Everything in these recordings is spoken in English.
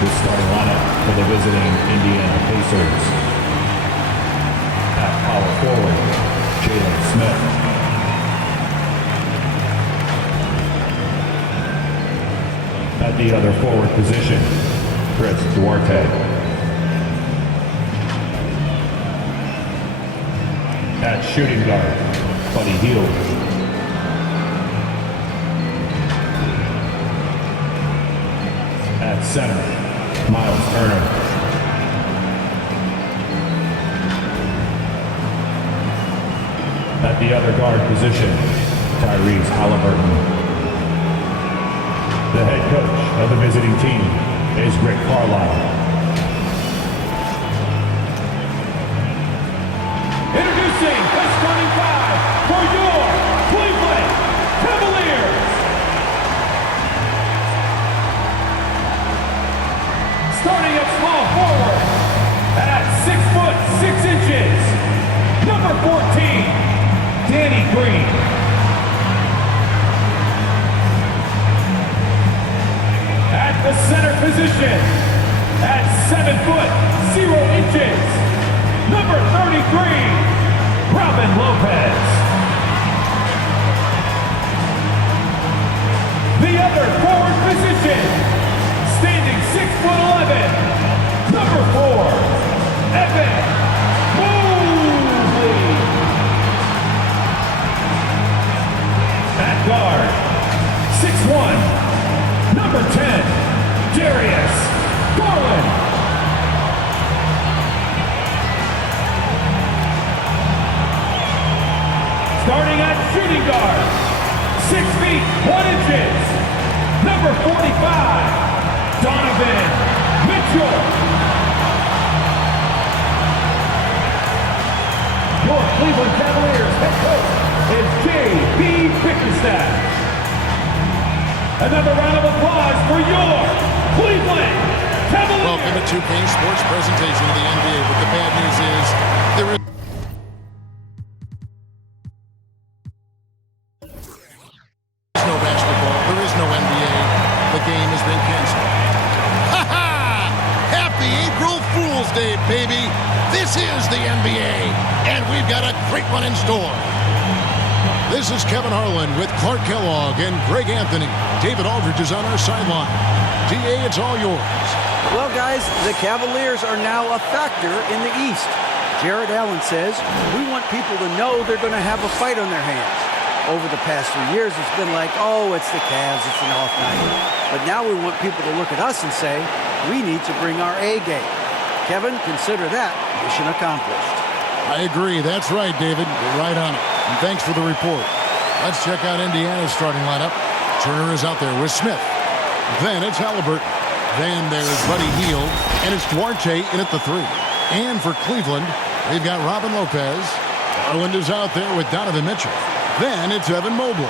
The starting lineup for the visiting Indiana Pacers. At power forward, Jalen Smith. At the other forward position, Chris Duarte. At shooting guard, Buddy Hield. At center, Miles Turner. At the other guard position, Tyrese Halliburton. The head coach of the visiting team is Rick Carlisle. Introducing the starting five for your Cleveland Cavaliers. Starting at small forward at 6'6", number 14, Danny Green. At the center position at 7'0", number 33, Robin Lopez. The other forward position, standing 6'11", number 4, Evan Mobley. At guard, 6'1", number 10, Darius Garland. Starting at shooting guard, 6 feet 1 inches, number 45, Donovan Mitchell. Your Cleveland Cavaliers head coach is J.B. Bickerstaff. Another round of applause for your Cleveland Cavaliers. Welcome to 2K Sports presentation of the NBA. But the bad news is there is no basketball. There is no NBA. The game has been canceled. Ha ha! Happy April Fool's Day, baby! This is the NBA, and we've got a great one in store. This is Kevin Harlan with Clark Kellogg and Greg Anthony. David Aldridge is on our sideline. DA, it's all yours. Well, guys, the Cavaliers are now a factor in the East. Jared Allen says, we want people to know they're going to have a fight on their hands. Over the past 3 years, it's been like, oh, it's the Cavs, it's an off night. But now we want people to look at us and say, we need to bring our A game. Kevin, consider that mission accomplished. I agree. That's right, David. You're right on it. And thanks for the report. Let's check out Indiana's starting lineup. Turner is out there with Smith. Then it's Halliburton. Then there's Buddy Hield. And it's Duarte in at the 3. And for Cleveland, they've got Robin Lopez. Garland is out there with Donovan Mitchell. Then it's Evan Mobley.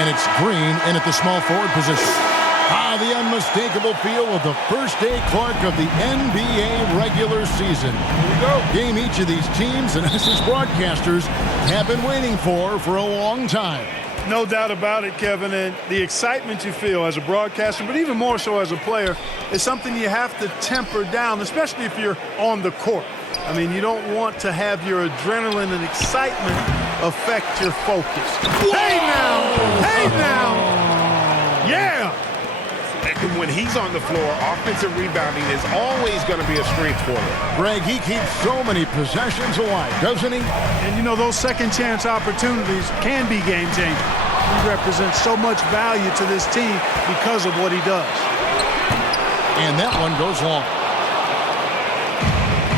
And it's Green in at the small forward position. The unmistakable feel of the first day, Clark, of the NBA regular season. Here we go. Game each of these teams and us as broadcasters have been waiting for a long time. No doubt about it, Kevin, and the excitement you feel as a broadcaster, but even more so as a player, is something you have to temper down, especially if you're on the court. I mean, you don't want to have your adrenaline and excitement affect your focus. Whoa! Hey now! Yeah! When he's on the floor, offensive rebounding is always going to be a strength for him. Greg, he keeps so many possessions alive, doesn't he? And you know, those second chance opportunities can be game changing. He represents so much value to this team because of what he does. And that one goes long.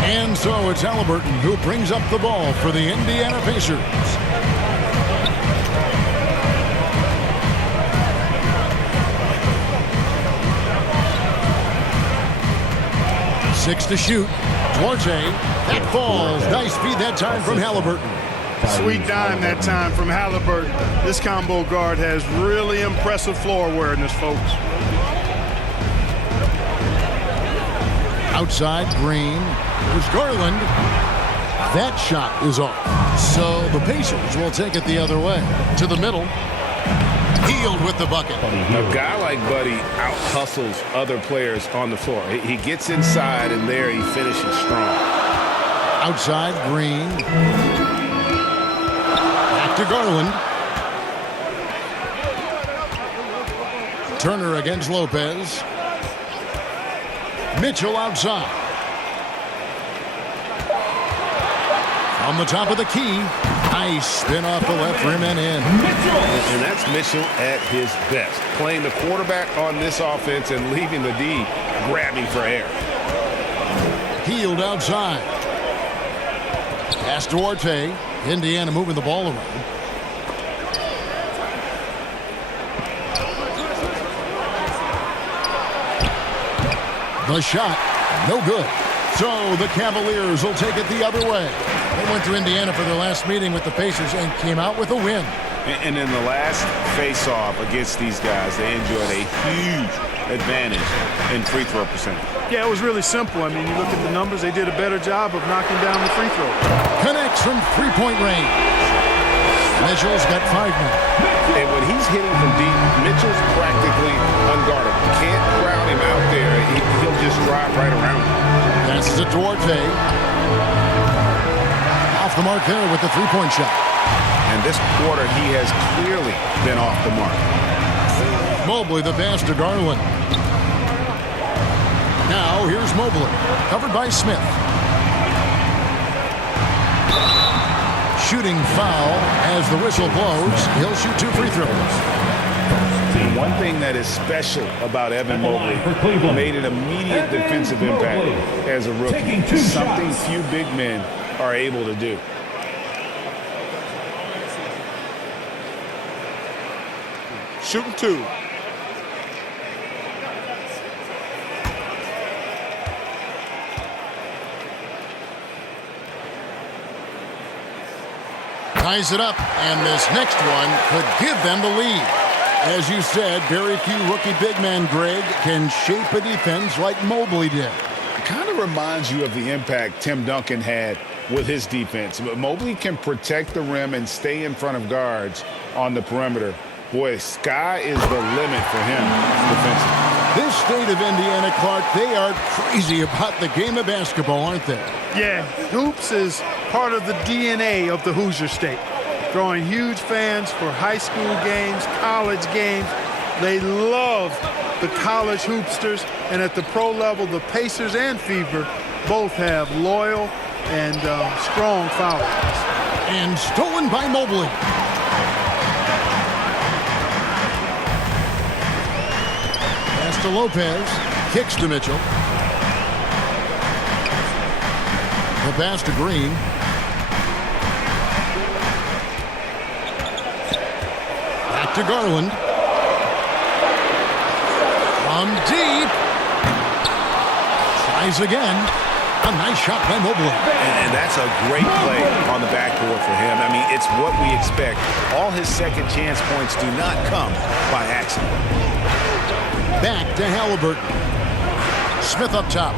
And so it's Halliburton who brings up the ball for the Indiana Pacers. 6 to shoot. Duarte, that falls. Nice feed that time from Halliburton. Sweet dime that time from Halliburton. This combo guard has really impressive floor awareness, folks. Outside, Green. There's Garland. That shot is off. So the Pacers will take it the other way. To the middle. Healed with the bucket. A guy like Buddy out-hustles other players on the floor. He gets inside, and there he finishes strong. Outside, Green. Back to Garland. Turner against Lopez. Mitchell outside. On the top of the key. Nice spin off the left rim and in. And that's Mitchell at his best. Playing the quarterback on this offense and leaving the D grabbing for air. Healed outside. Pass to Duarte. Indiana moving the ball around. The shot, no good. So the Cavaliers will take it the other way. They went to Indiana for their last meeting with the Pacers and came out with a win. And in the last face-off against these guys, they enjoyed a huge advantage in free throw percentage. Yeah, it was really simple. I mean, you look at the numbers, they did a better job of knocking down the free throw. Connects from three-point range. Mitchell's got 5 now. And when he's hitting from deep, Mitchell's practically unguardable. Can't crowd him out there. He'll just drive right around him. Passes it to Duarte. Off the mark there with the three-point shot. And this quarter, he has clearly been off the mark. Mobley the pass to Garland. Now here's Mobley. Covered by Smith. Shooting foul as the whistle blows. He'll shoot 2 free throws. One thing that is special about Evan Mobley made an immediate defensive impact as a rookie. Something few big men are able to do. Shooting 2. Ties it up, and this next one could give them the lead. As you said, very few rookie big men, Greg, can shape a defense like Mobley did. It kind of reminds you of the impact Tim Duncan had with his defense. But Mobley can protect the rim and stay in front of guards on the perimeter. Boy, sky is the limit for him defensively. This state of Indiana, Clark, they are crazy about the game of basketball, aren't they? Yeah, hoops is part of the DNA of the Hoosier State. Drawing huge fans for high school games, college games. They love the college hoopsters. And at the pro level, the Pacers and Fever both have loyal and strong followers. And stolen by Mobley. Pass to Lopez. Kicks to Mitchell. The pass to Green. Back to Garland. From deep. Tries again. A nice shot by Mobley. And that's a great play on the backboard for him. I mean, it's what we expect. All his second chance points do not come by accident. Back to Halliburton. Smith up top.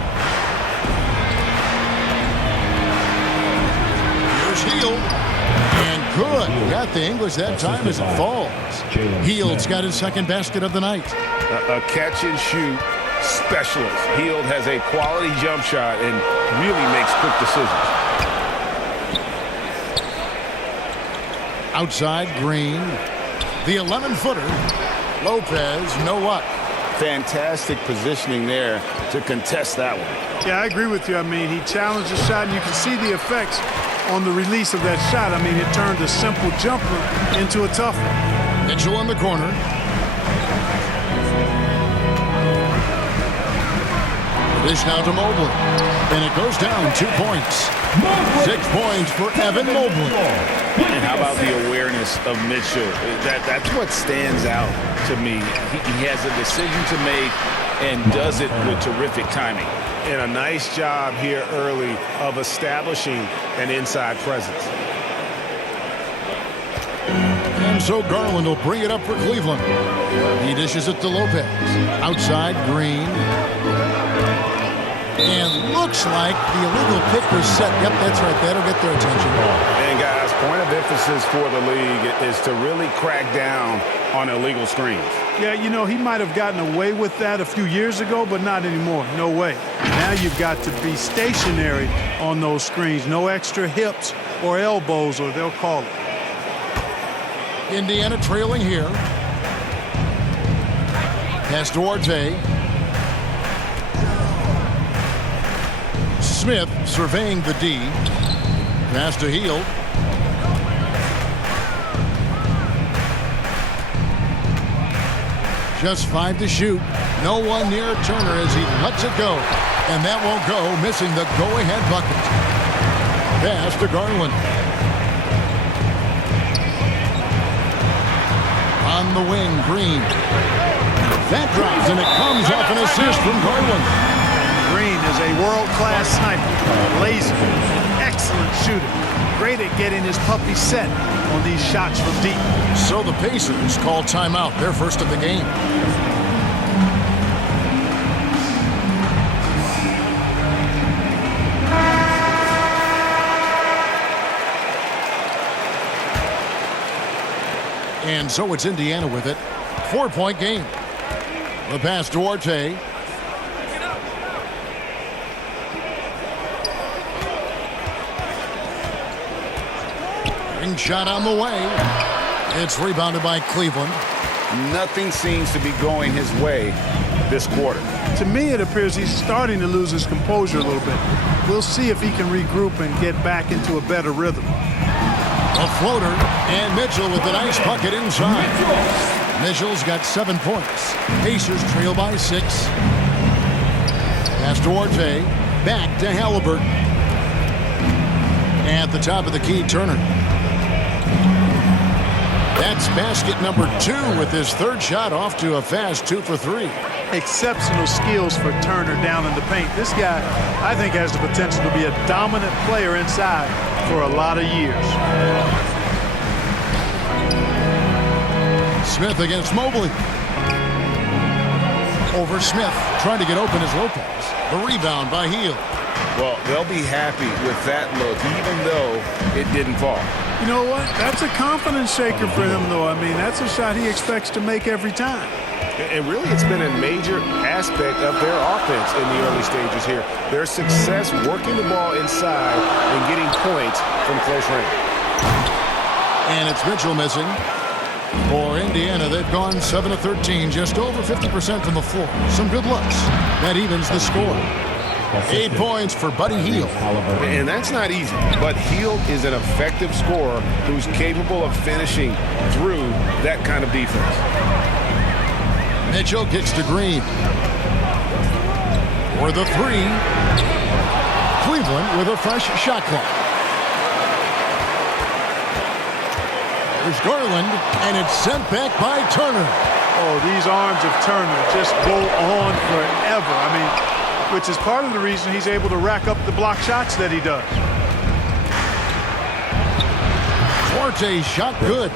Here's Hield. And good. Got the English that time as it falls. Hield's got his second basket of the night. A catch and shoot specialist. Hield has a quality jump shot and really makes quick decisions. Outside, Green. The 11-footer. Lopez, no luck. Fantastic positioning there to contest that one. Yeah, I agree with you. I mean, he challenged the shot, and you can see the effects on the release of that shot. I mean, it turned a simple jumper into a tough one. Mitchell in the corner. Dish now to Mobley. And it goes down 2 points. 6 points for Evan Mobley. And how about the awareness of Mitchell? That's what stands out to me. He has a decision to make and does it with terrific timing. And a nice job here early of establishing an inside presence. And so Garland will bring it up for Cleveland. He dishes it to Lopez. Outside, Green. And looks like the illegal pick was set. Yep, that's right. That'll get their attention. And guys, point of emphasis for the league is to really crack down on illegal screens. Yeah, you know, he might have gotten away with that a few years ago, but not anymore. No way. Now you've got to be stationary on those screens. No extra hips or elbows, or they'll call it. Indiana trailing here. Pass to Duarte. Smith surveying the D. Pass to Hield. Just 5 to shoot. No one near Turner as he lets it go. And that won't go, missing the go-ahead bucket. Pass to Garland. On the wing, Green. That drops, and it comes off an assist from Garland. Green is a world-class sniper. Lazy, excellent shooter. Great at getting his puppy set on these shots from deep. So the Pacers call timeout, their first of the game. And so it's Indiana with it. 4-point game. The pass to Duarte. Ring shot on the way. It's rebounded by Cleveland. Nothing seems to be going his way this quarter. To me, it appears he's starting to lose his composure a little bit. We'll see if he can regroup and get back into a better rhythm. A floater, and Mitchell with a nice bucket inside. Mitchell's got 7 points. Pacers trail by 6. Pass to Duarte. Back to Halliburton. At the top of the key, Turner. That's basket number 2 with his third shot off to a fast 2 for 3. Exceptional skills for Turner down in the paint. This guy, I think, has the potential to be a dominant player inside for a lot of years. Smith against Mobley. Over Smith, trying to get open as Lopez. The rebound by Hield. Well, they'll be happy with that look, even though it didn't fall. You know what? That's a confidence shaker for him, though. I mean, that's a shot he expects to make every time. And really, it's been a major aspect of their offense in the early stages here. Their success working the ball inside and getting points from close range. And it's Mitchell missing. For Indiana, they've gone 7 of 13, just over 50% from the floor. Some good looks. That evens the score. 8 points for Buddy Hield. And that's not easy, but Hield is an effective scorer who's capable of finishing through that kind of defense. Mitchell kicks to Green. For the 3. Cleveland with a fresh shot clock. There's Garland, and it's sent back by Turner. Oh, these arms of Turner just go on forever. I mean, which is part of the reason he's able to rack up the block shots that he does. Duarte shot good.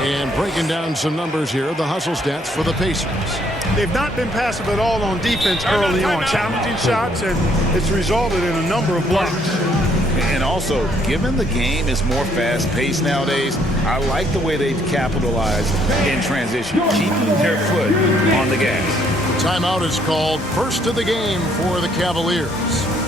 And breaking down some numbers here, the hustle stats for the Pacers. They've not been passive at all on defense early on. Challenging shots, and it's resulted in a number of blocks. And also, given the game is more fast-paced nowadays, I like the way they've capitalized in transition, keeping their foot on the gas. Timeout is called, first of the game for the Cavaliers.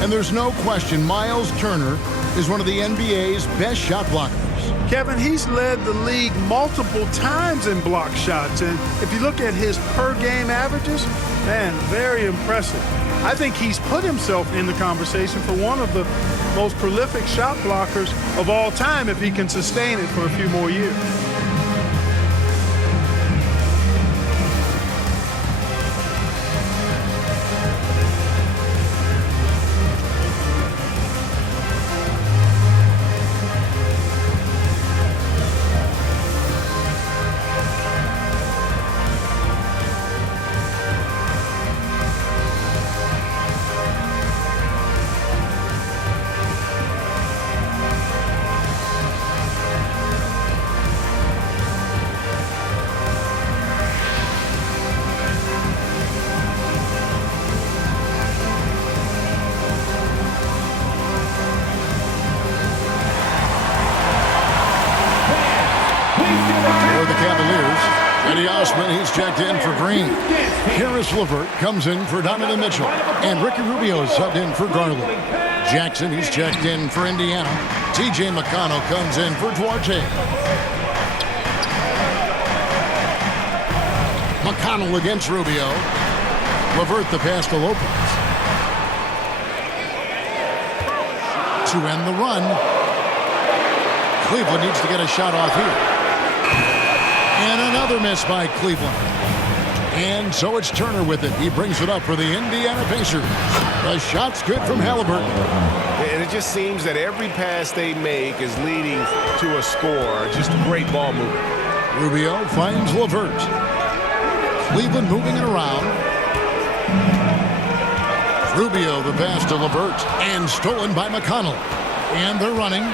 And there's no question Miles Turner is one of the NBA's best shot blockers. Kevin, he's led the league multiple times in block shots. And if you look at his per-game averages, man, very impressive. I think he's put himself in the conversation for one of the most prolific shot blockers of all time if he can sustain it for a few more years. checked in for Green. Harris LeVert comes in for Donovan Mitchell. And Ricky Rubio is subbed in for Garland. Jackson, he's checked in for Indiana. T.J. McConnell comes in for Duarte. McConnell against Rubio. LeVert the pass to Lopez. To end the run. Cleveland needs to get a shot off here. And another miss by Cleveland. And so it's Turner with it. He brings it up for the Indiana Pacers. The shot's good from Halliburton. And it just seems that every pass they make is leading to a score. Just great ball movement. Rubio finds LeVert. Cleveland moving it around. Rubio the pass to LeVert. And stolen by McConnell. And they're running.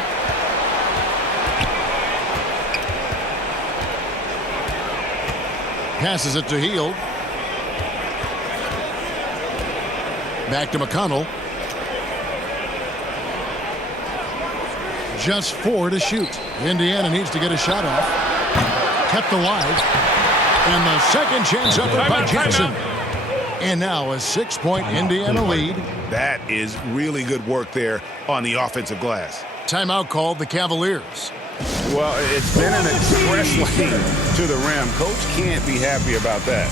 Passes it to Hield. Back to McConnell. Just 4 to shoot. Indiana needs to get a shot off. Kept alive. And the second chance up by Jensen. And now a 6-point Indiana lead. That is really good work there on the offensive glass. Timeout called the Cavaliers. Well, it's been an express lane to the rim. Coach can't be happy about that.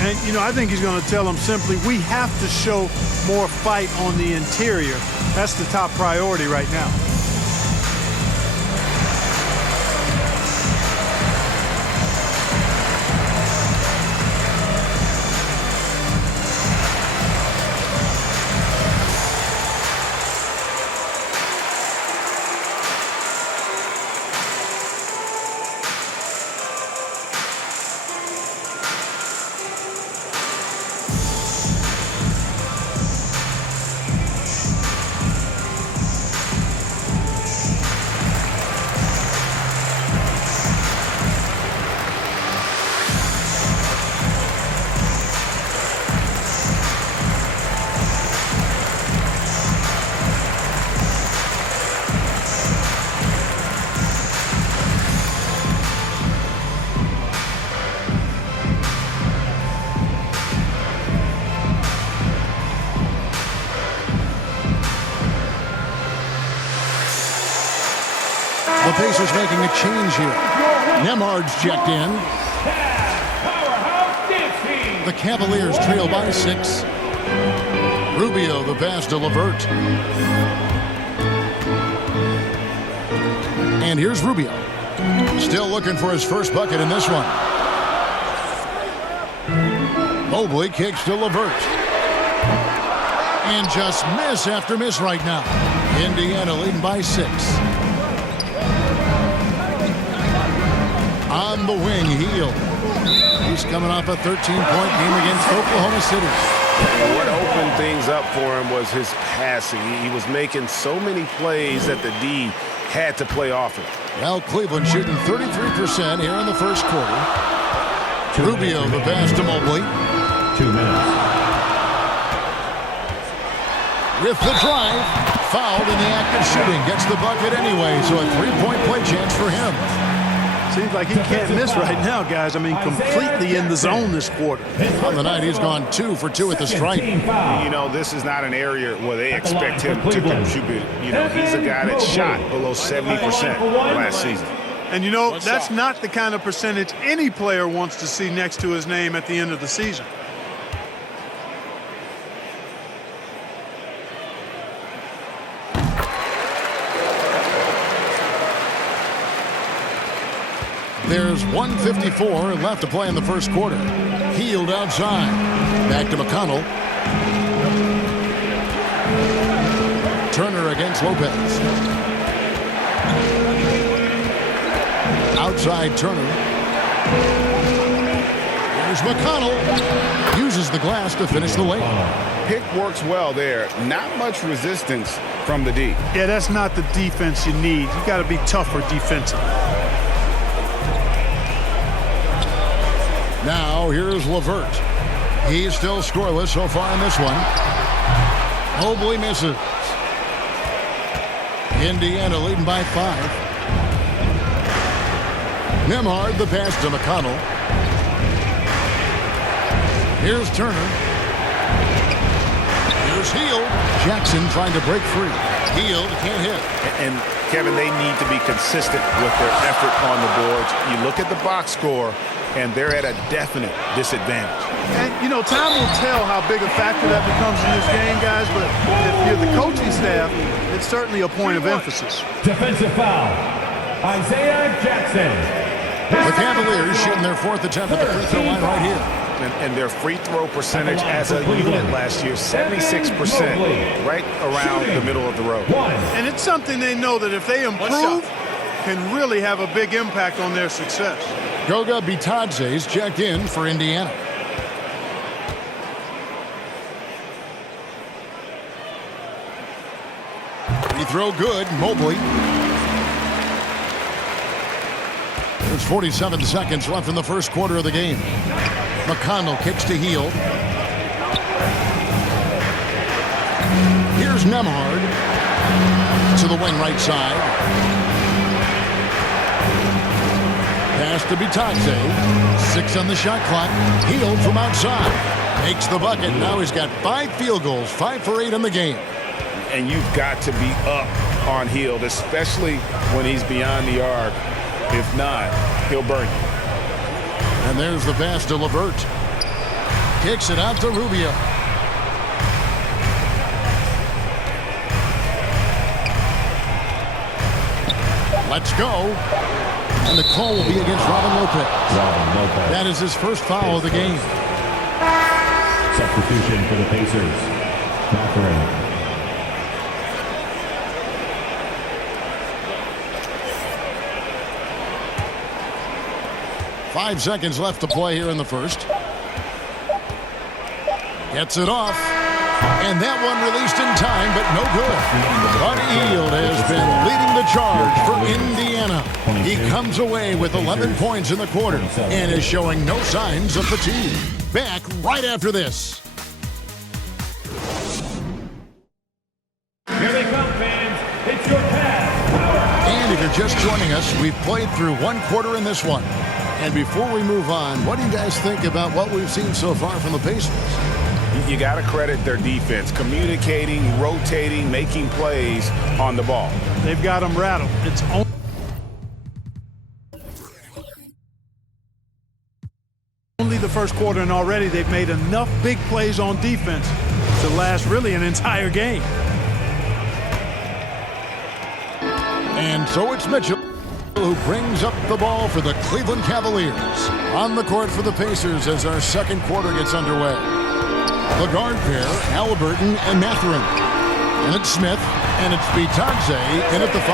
And, you know, I think he's going to tell them simply, we have to show more fight on the interior. That's the top priority right now. The Pacers making a change here. Nemhard's checked in. The Cavaliers trail by 6. Rubio the pass to LeVert. And here's Rubio. Still looking for his first bucket in this one. Mobley kicks to LeVert. And just miss after miss right now. Indiana leading by 6. On the wing, Hield. He's coming off a 13-point game against Oklahoma City. And what opened things up for him was his passing. He was making so many plays that the D had to play off him. Well, Cleveland shooting 33% here in the first quarter. Rubio the pass to Mobley. 2 minutes. With the drive, fouled in the act of shooting. Gets the bucket anyway, so a 3-point play chance for him. Seems like he can't miss right now, guys. I mean, completely in the zone this quarter. On the night, he's gone 2 for 2 at the stripe. You know, this is not an area where they expect him to contribute. You know, he's a guy that shot below 70% last season. And, you know, that's not the kind of percentage any player wants to see next to his name at the end of the season. There's 1:54 left to play in the first quarter. Hield outside. Back to McConnell. Turner against Lopez. Outside Turner. Here's McConnell. Uses the glass to finish the layup. Pick works well there. Not much resistance from the D. Yeah, that's not the defense you need. You got to be tougher defensively. Now here's LeVert. He's still scoreless so far in this one. Mobley misses. Indiana leading by 5. Nemhard the pass to McConnell. Here's Turner. Here's Hield. Jackson trying to break free. Hield can't hit. And Kevin, they need to be consistent with their effort on the boards. You look at the box score, and they're at a definite disadvantage. And, you know, time will tell how big a factor that becomes in this game, guys, but if you're the coaching staff, it's certainly a point of emphasis. Defensive foul. Isaiah Jackson. The Cavaliers shooting their 4th attempt at the free throw line right here. And their free throw percentage as a unit last year, 76%, right around the middle of the road. And it's something they know that if they improve, can really have a big impact on their success. Goga Bitadze's checked in for Indiana. Free throw good. Mobley. There's 47 seconds left in the first quarter of the game. McConnell kicks to Hield. Here's Nemhard to the wing right side. Pass to Bitadze. 6 on the shot clock. Hield from outside. Makes the bucket. Now he's got 5 field goals. 5 for 8 in the game. And you've got to be up on Hield, especially when he's beyond the arc. If not, he'll burn you. And there's the pass to LeVert. Kicks it out to Rubio. Let's go. And the call will be against Robin Lopez. That is his first foul of the game. Substitution for the Pacers. Mathurin. 5 seconds left to play here in the first. Gets it off. And that one released in time, but no good. Buddy Hield has been leading the charge for Indiana. He comes away with 11 points in the quarter and is showing no signs of fatigue. Back right after this. Here they come, fans. It's your pass. And if you're just joining us, we've played through 1 quarter in this one. And before we move on, what do you guys think about what we've seen so far from the Pacers? You got to credit their defense, communicating, rotating, making plays on the ball. They've got them rattled. It's only the first quarter, and already they've made enough big plays on defense to last really an entire game. And so it's Mitchell who brings up the ball for the Cleveland Cavaliers. On the court for the Pacers as our second quarter gets underway. The guard pair, Halliburton and Mathurin. And it's Smith, and it's Bitadze in at the 5.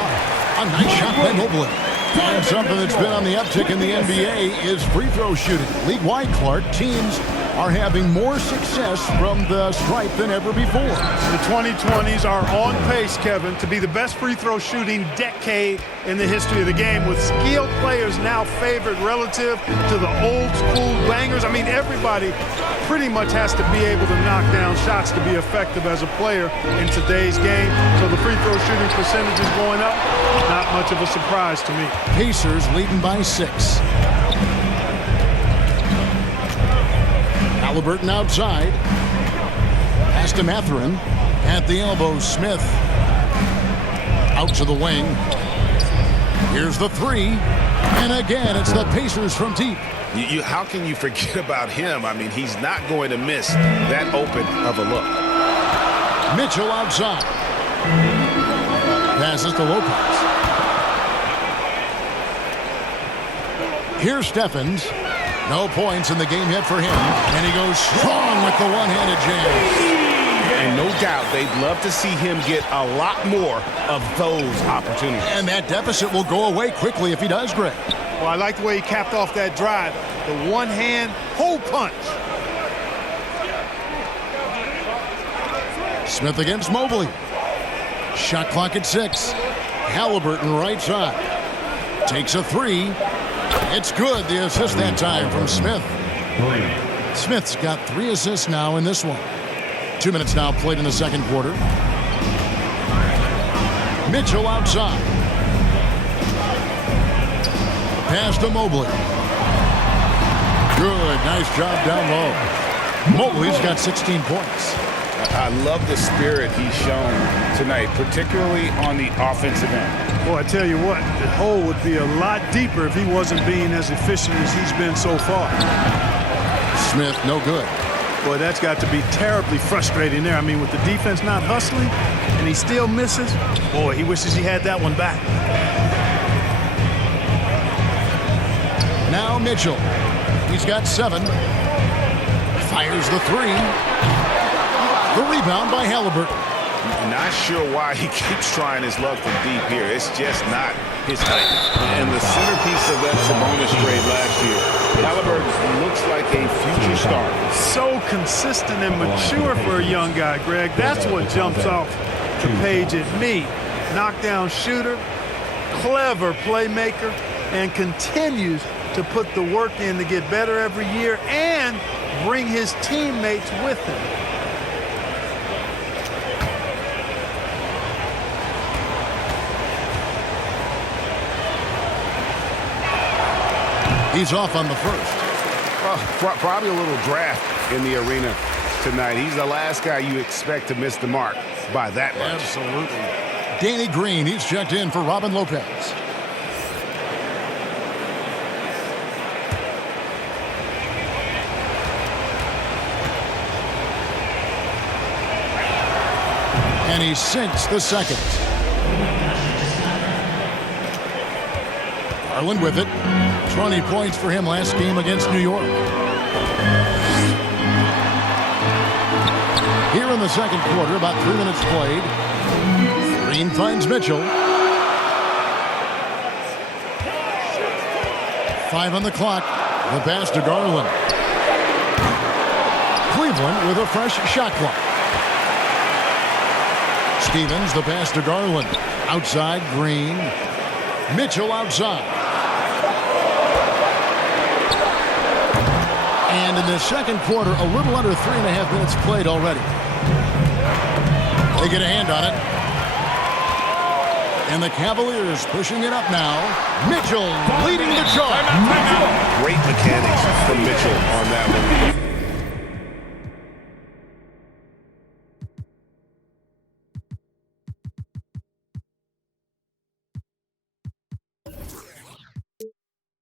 A nice shot by Mobley. And something that's been on the uptick in the NBA is free throw shooting. League-wide, Clark, teams are having more success from the stripe than ever before. The 2020s are on pace, Kevin, to be the best free throw shooting decade in the history of the game, with skilled players now favored relative to the old school bangers. I mean, everybody pretty much has to be able to knock down shots to be effective as a player in today's game. So the free throw shooting percentage is going up. Not much of a surprise to me. Pacers leading by 6. Halliburton outside. Pass to Mathurin. At the elbow, Smith. Out to the wing. Here's the 3. And again, it's the Pacers from deep. How can you forget about him? I mean, he's not going to miss that open of a look. Mitchell outside. Passes to Lopez. Here's Stephens. No points in the game yet for him. And he goes strong with the one-handed jam. And no doubt they'd love to see him get a lot more of those opportunities. And that deficit will go away quickly if he does, Greg. Well, I like the way he capped off that drive. The one-hand hole punch. Smith against Mobley. Shot clock at 6. Halliburton right side. Takes a 3. It's good. The assist that time from Smith. Smith's got 3 assists now in this one. 2 minutes now played in the second quarter. Mitchell outside. Pass to Mobley. Good. Nice job down low. Mobley's got 16 points. I love the spirit he's shown tonight, particularly on the offensive end. Boy, I tell you what, the hole would be a lot deeper if he wasn't being as efficient as he's been so far. Smith, no good. Boy, that's got to be terribly frustrating there. I mean, with the defense not hustling and he still misses, boy, he wishes he had that one back. Now Mitchell. He's got 7. Fires the 3. The rebound by Halliburton. Not sure why he keeps trying his luck from deep here. It's just not his height. And the centerpiece of that Sabonis trade last year, Halliburton looks like a future star. So consistent and mature for a young guy, Greg. That's what jumps off the page at me. Knockdown shooter, clever playmaker, and continues to put the work in to get better every year and bring his teammates with him. He's off on the first. Well, probably a little draft in the arena tonight. He's the last guy you expect to miss the mark by that much. Absolutely. Danny Green, he's checked in for Robin Lopez. And he sinks the second. Garland with it. 20 points for him last game against New York. Here in the second quarter, about 3 minutes played. Green finds Mitchell. 5 on the clock. The pass to Garland. Cleveland with a fresh shot clock. Stevens, the pass to Garland. Outside, Green. Mitchell outside. And in the second quarter, a little under 3.5 minutes played already. They get a hand on it. And the Cavaliers pushing it up now. Mitchell leading the charge. Great mechanics from Mitchell on that one.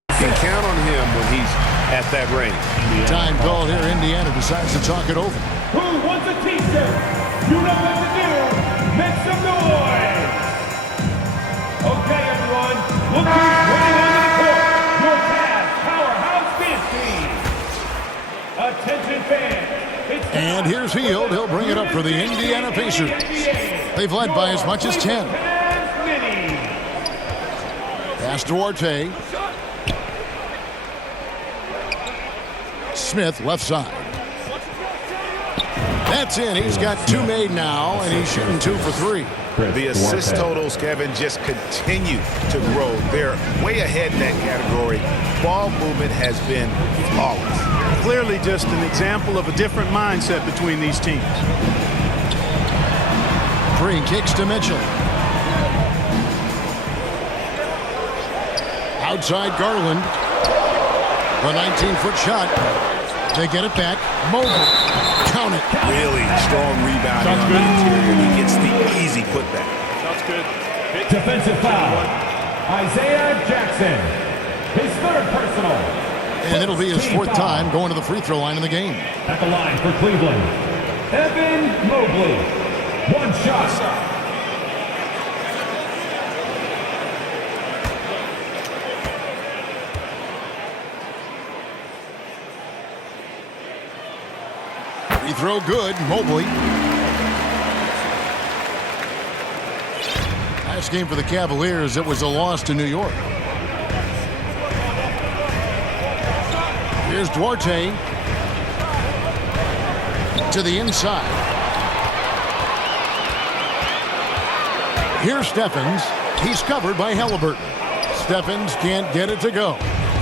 You can count on him when he's at that range. Time called here. Indiana decides to talk it over. Who wants a t-shirt? You know what to do. Make some noise. Okay, everyone. Look who's running onto the court. Your Cavs powerhouse dance team. Attention fans. And here's Hield. He'll bring it up for the Indiana Pacers. They've led by as much as 10. Pass to Duarte. Smith, left side. That's in. He's got 2 made now, and he's shooting 2 for 3. The assist totals, Kevin, just continue to grow. They're way ahead in that category. Ball movement has been flawless. Clearly just an example of a different mindset between these teams. Free kicks to Mitchell. Outside Garland. The 19-foot shot. They get it back. Mobley. Count it. Really strong rebound on the interior. He gets the easy putback. Sounds good. Defensive foul. Isaiah Jackson. His 3rd personal. And it'll be his 4th time going to the free throw line in the game. At the line for Cleveland, Evan Mobley. 1 shot. Free throw good. Mobley. Last game for the Cavaliers, it was a loss to New York. Here's Duarte. To the inside. Here's Steffens. He's covered by Halliburton. Steffens can't get it to go.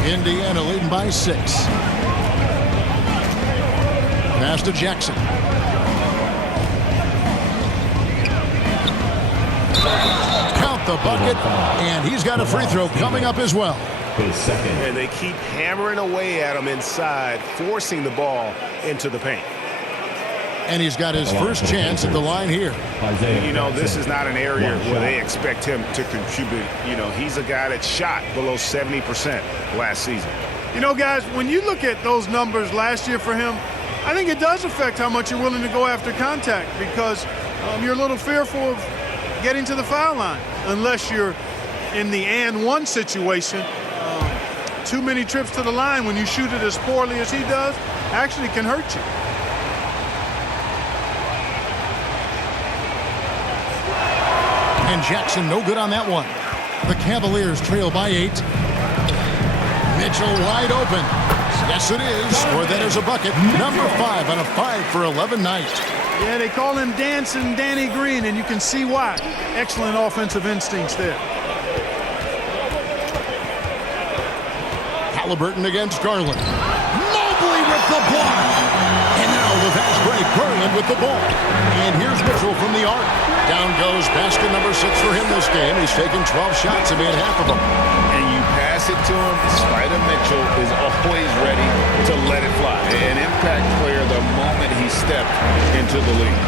Indiana leading by 6. Pass to Jackson. Count the bucket, and he's got a free throw coming up as well. his second. And they keep hammering away at him inside, forcing the ball into the paint. And he's got his first chance at the line here. You know, this is not an area where they expect him to contribute. You know, he's a guy that shot below 70% last season. You know, guys, when you look at those numbers last year for him, I think it does affect how much you're willing to go after contact because you're a little fearful of getting to the foul line unless you're in the and one situation. Too many trips to the line when you shoot it as poorly as he does actually can hurt you. And Jackson no good on that one. The Cavaliers trail by 8. Mitchell wide open. Yes, it is. Or that is a bucket. Number 5 on a 5 for 11 night. Yeah, they call him Dancing Danny Green, and you can see why. Excellent offensive instincts there. Halliburton against Garland. Mobley with the block. And now the fast break. Garland with the ball. And here's Mitchell from the arc. Down goes basket number 6 for him this game. He's taken 12 shots and made half of them. And you pass it to him, Spider Mitchell is always ready to let it fly. An impact player the moment he stepped into the league.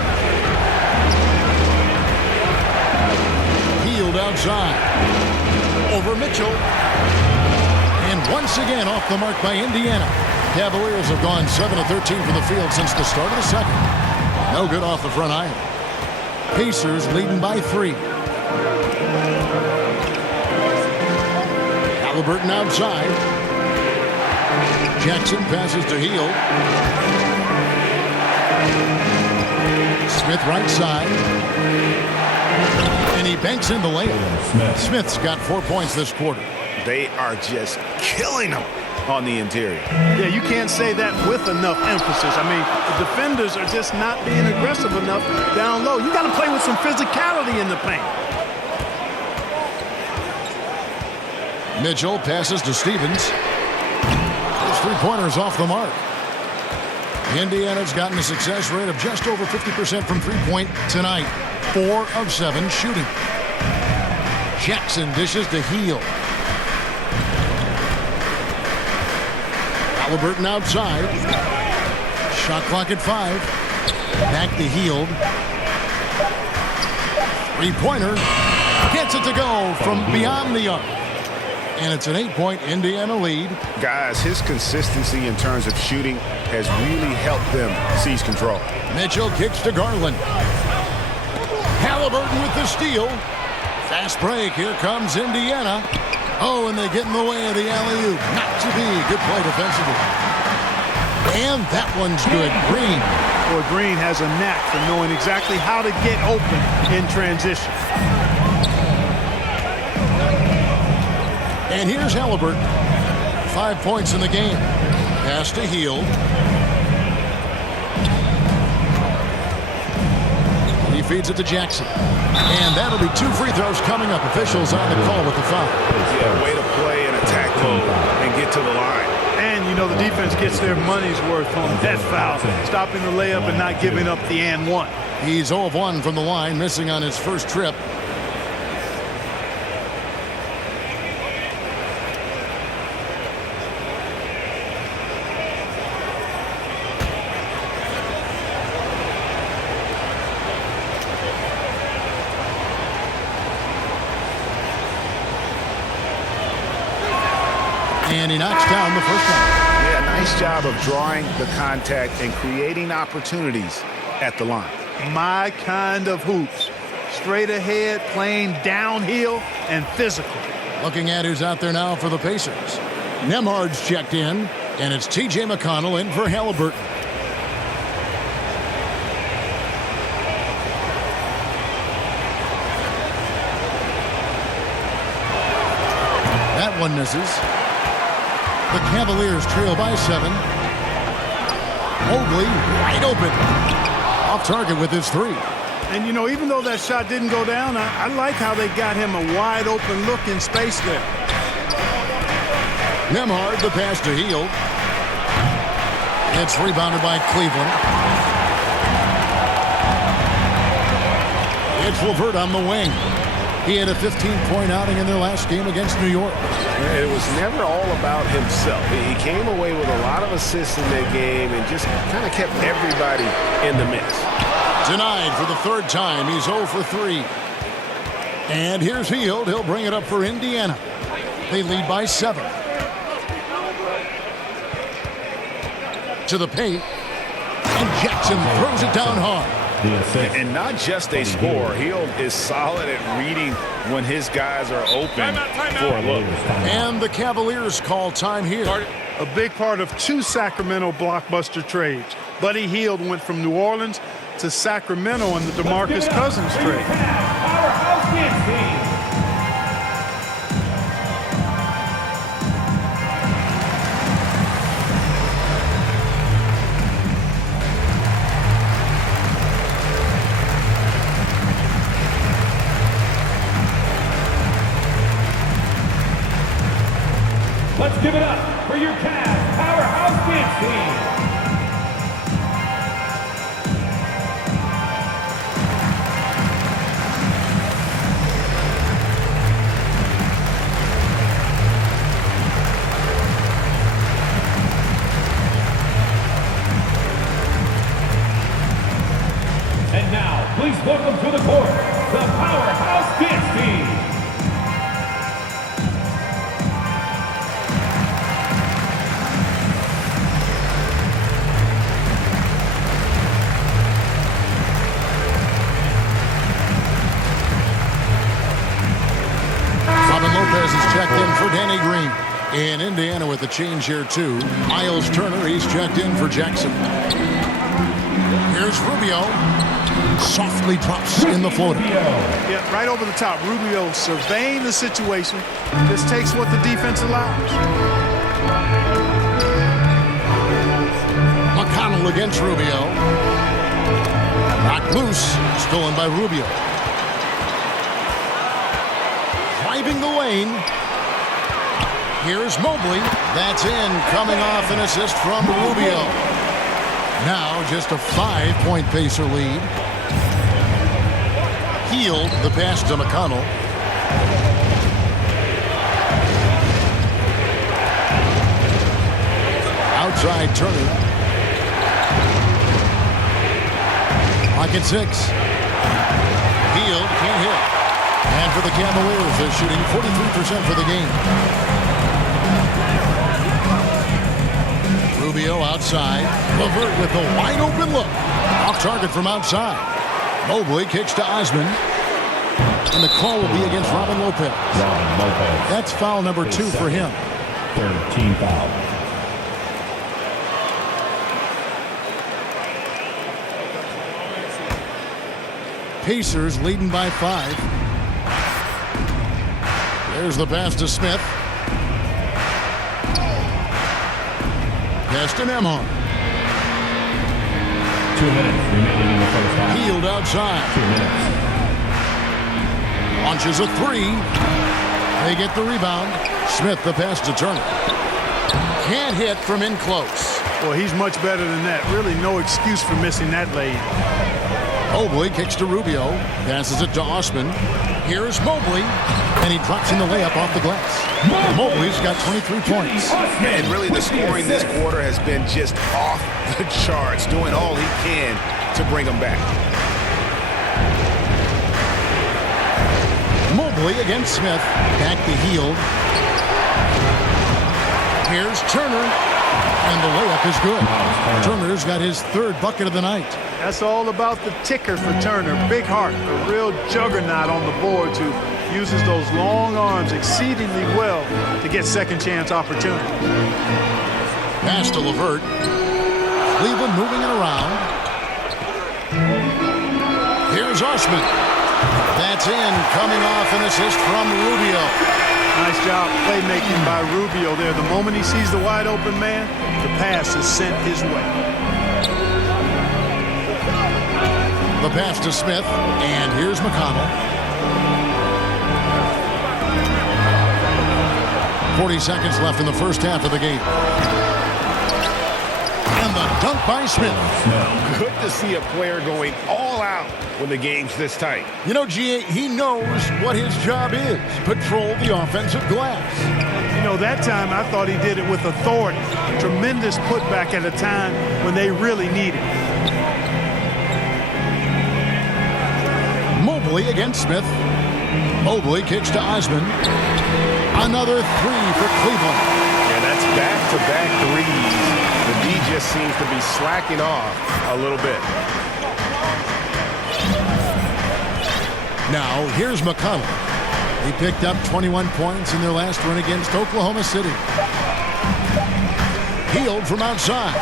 Healed outside. Over Mitchell. And once again off the mark by Indiana. Cavaliers have gone 7 of 13 from the field since the start of the second. No good off the front iron. Pacers leading by 3. Halliburton outside. Jackson passes to Hield. Smith right side. And he banks in the layup. Smith's got 4 points this quarter. They are just killing them on the interior. Yeah, you can't say that with enough emphasis. I mean, the defenders are just not being aggressive enough down low. You got to play with some physicality in the paint. Mitchell passes to Stevens. Those 3-pointers off the mark. Indiana's gotten a success rate of just over 50% from three-point tonight. 4 of 7 shooting. Jackson dishes to Hield. Halliburton outside. Shot clock at 5. Back to Hield. 3-pointer. Gets it to go from beyond the arc. And it's an 8-point Indiana lead. Guys, his consistency in terms of shooting has really helped them seize control. Mitchell kicks to Garland. Halliburton with the steal. Fast break. Here comes Indiana. Oh, and they get in the way of the alley-oop. Not to be. Good play defensively. And that one's good. Green. Boy, Green has a knack for knowing exactly how to get open in transition. And here's Halliburton. 5 points in the game. Pass to Hield. He feeds it to Jackson. And that'll be 2 free throws coming up. Officials on the call with the foul. Yeah, way to play in attack mode and get to the line. And, you know, the defense gets their money's worth on that foul. Stopping the layup and not giving up the and one. He's 0 of 1 from the line, missing on his first trip. And he knocks down the first one. Yeah, nice job of drawing the contact and creating opportunities at the line. My kind of hoops. Straight ahead, playing downhill and physical. Looking at who's out there now for the Pacers. Nemhard's checked in, and it's T.J. McConnell in for Halliburton. That one misses. The Cavaliers trail by 7. Mobley wide open. Off target with his 3. And, you know, even though that shot didn't go down, I like how they got him a wide open look in space there. Nemhard, the pass to Hield. It's rebounded by Cleveland. It's LeVert on the wing. He had a 15-point outing in their last game against New York. It was never all about himself. He came away with a lot of assists in that game and just kind of kept everybody in the mix. Denied for the third time. He's 0 for 3. And here's Hield. He'll bring it up for Indiana. They lead by 7. To the paint. And Jackson throws it down hard. And not just a scorer. Hield is solid at reading when his guys are open for a look. And the Cavaliers call time here. A big part of 2 Sacramento blockbuster trades. Buddy Hield went from New Orleans to Sacramento in the DeMarcus Cousins trade. Powerhouse Kids team. Let's give it up for your Cavs Powerhouse Kids team. And now, please welcome to the court, the Powerhouse Kids team. Robin Lopez is checked in for Danny Green. In Indiana with the change here, too. Miles Turner, he's checked in for Jackson. Here's Rubio. Softly drops in the floater. Yeah, right over the top. Rubio surveying the situation. Just takes what the defense allows. McConnell against Rubio. Knocked loose. Stolen by Rubio. Driving the lane. Here's Mobley. That's in. Coming off an assist from Rubio. Now just a 5-point Pacer lead. Hield the pass to McConnell. Outside Turner. Lock at 6. Hield can't hit. And for the Cavaliers, they're shooting 43% for the game. Rubio outside. LeVert with a wide open look. Off target from outside. Mobley kicks to Osman. And the call will be against Robin Lopez. That's foul number 2 for him. 13 foul. Pacers leading by 5. There's the pass to Smith. Pass to Nemhard. 2 minutes remaining in the first half. Hield outside. 2 minutes. Launches a 3. They get the rebound. Smith the pass to Turner. Can't hit from in close. Well, he's much better than that. Really no excuse for missing that lane. Mobley kicks to Rubio. Passes it to Osman. Here's Mobley. And he drops in the layup off the glass. Mobley's got 23 points. And really the scoring this quarter has been just off the charts, doing all he can to bring them back. Mobley against Smith. Back to Hield. Here's Turner. And the layup is good. Turner's got his 3rd bucket of the night. That's all about the ticker for Turner. Big heart, a real juggernaut on the boards who uses those long arms exceedingly well to get second chance opportunity. Pass to LeVert. Cleveland moving it around. Here's Osman. That's in, coming off an assist from Rubio. Nice job playmaking by Rubio there. The moment he sees the wide open man, the pass is sent his way. The pass to Smith, and here's McConnell. 40 seconds left in the first half of the game. And the dunk by Smith. Good to see a player going all out when the game's this tight. You know, G.A., he knows what his job is. Patrol the offensive glass. You know, that time I thought he did it with authority. Tremendous putback at a time when they really need it. Mobley against Smith. Mobley kicks to Osman. Another three for Cleveland. And that's back-to-back threes. The D just seems to be slacking off a little bit. Now, here's McConnell. He picked up 21 points in their last win against Oklahoma City. Hield from outside.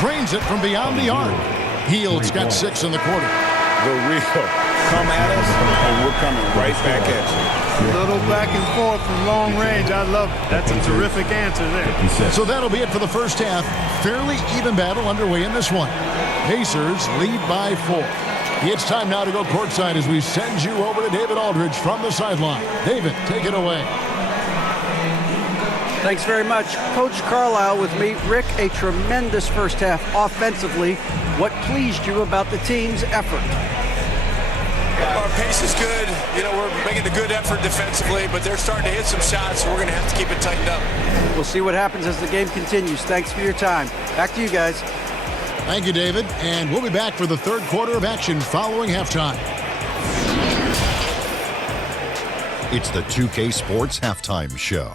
Drains it from beyond the arc. Hield's got 6 in the quarter. The real come at us, and we're coming right back at you. A little back and forth from long range. I love it. That's a terrific answer there. So that'll be it for the first half. Fairly even battle underway in this one. Pacers lead by 4. It's time now to go courtside as we send you over to David Aldridge from the sideline. David, take it away. Thanks very much. Coach Carlisle with me. Rick, a tremendous first half offensively. What pleased you about the team's effort? Our pace is good. You know, we're making a good effort defensively, but they're starting to hit some shots, so we're going to have to keep it tightened up. We'll see what happens as the game continues. Thanks for your time. Back to you guys. Thank you, David. And we'll be back for the third quarter of action following halftime. It's the 2K Sports Halftime Show.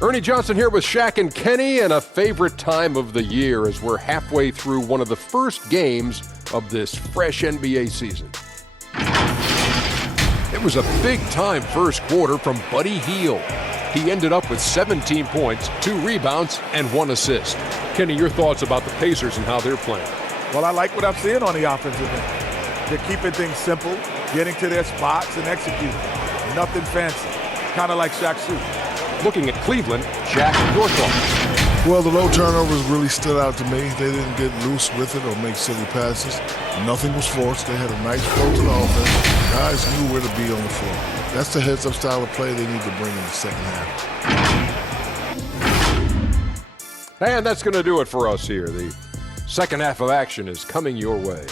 Ernie Johnson here with Shaq and Kenny, and a favorite time of the year as we're halfway through one of the first games of this fresh NBA season. It was a big-time first quarter from Buddy Hield. He ended up with 17 points, 2 rebounds, and 1 assist. Kenny, your thoughts about the Pacers and how they're playing? Well, I like what I'm seeing on the offensive end. They're keeping things simple, getting to their spots and executing. Nothing fancy, kind of like Shaq's shoot. Looking at Cleveland, Shaq, your thoughts? Well, the low turnovers really stood out to me. They didn't get loose with it or make silly passes. Nothing was forced. They had a nice flow to the offense. Guys knew where to be on the floor. That's the heads-up style of play they need to bring in the second half. And that's going to do it for us here. The second half of action is coming your way.